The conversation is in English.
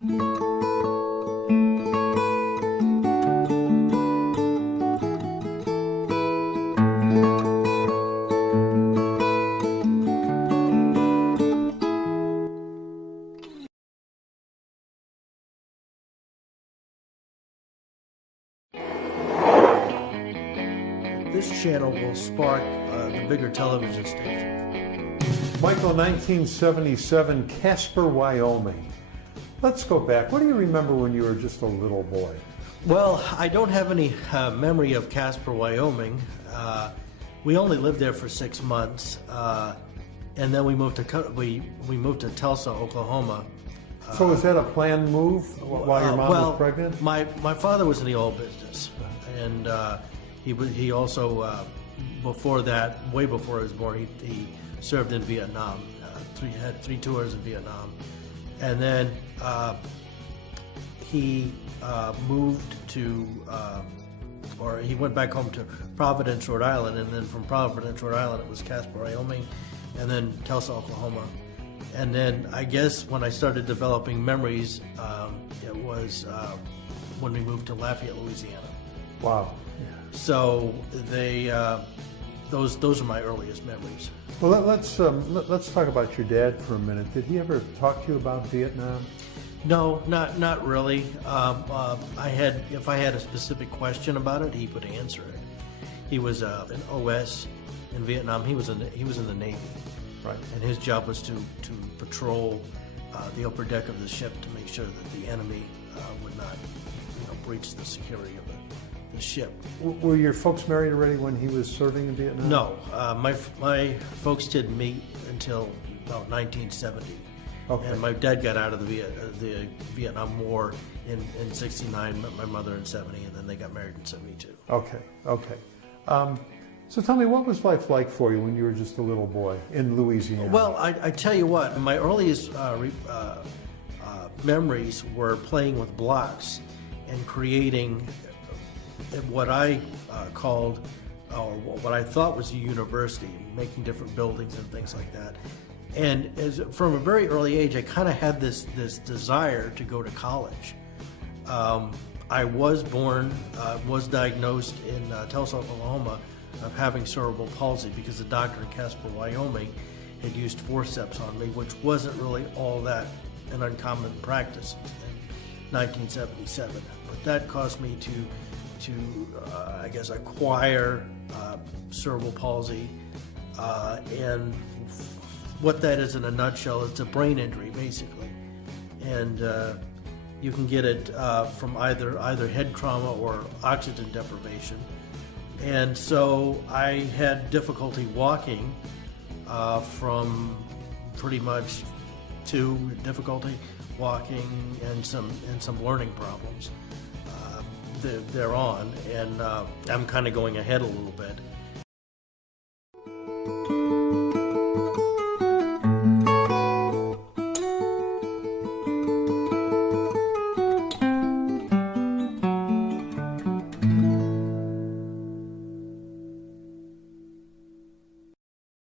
This channel will spark the bigger television station. Michael, 1977, Casper, Wyoming. Let's go back. What do you remember when you were just a little boy? Well, I don't have any memory of Casper, Wyoming. We only lived there for 6 months, and then we moved to Tulsa, Oklahoma. So was that a planned move while your mom was pregnant? My father was in the oil business, and he also before that, way before I was born, he served in Vietnam. Had 3 tours in Vietnam, and then he moved to, or he went back home to Providence, Rhode Island, and then from Providence, Rhode Island, it was Casper, Wyoming, and then Tulsa, Oklahoma. And then I guess when I started developing memories, it was when we moved to Lafayette, Louisiana. Wow. So those are my earliest memories. Well, let's talk about your dad for a minute. Did he ever talk to you about Vietnam? No, not really. If I had a specific question about it, he would answer it. He was an OS in Vietnam. He was in the Navy, right? And his job was to patrol the upper deck of the ship to make sure that the enemy would not, breach the security of the ship. Were your folks married already when he was serving in Vietnam? No, my folks didn't meet until about 1970. Okay. And my dad got out of the Vietnam War in '69, met my mother in '70, and then they got married in '72. Okay. So tell me, what was life like for you when you were just a little boy in Louisiana? Well, I tell you what, my earliest memories were playing with blocks and creating what I called, or what I thought was a university, making different buildings and things like that. And from a very early age, I kind of had this desire to go to college. I was diagnosed in Tulsa, Oklahoma, of having cerebral palsy because the doctor in Casper, Wyoming, had used forceps on me, which wasn't really all that an uncommon practice in 1977. But that caused me to I guess, acquire cerebral palsy, and what that is in a nutshell, it's a brain injury basically, and you can get it from either head trauma or oxygen deprivation. And so I had difficulty walking from pretty much to difficulty walking and some learning problems thereon, and I'm kind of going ahead a little bit.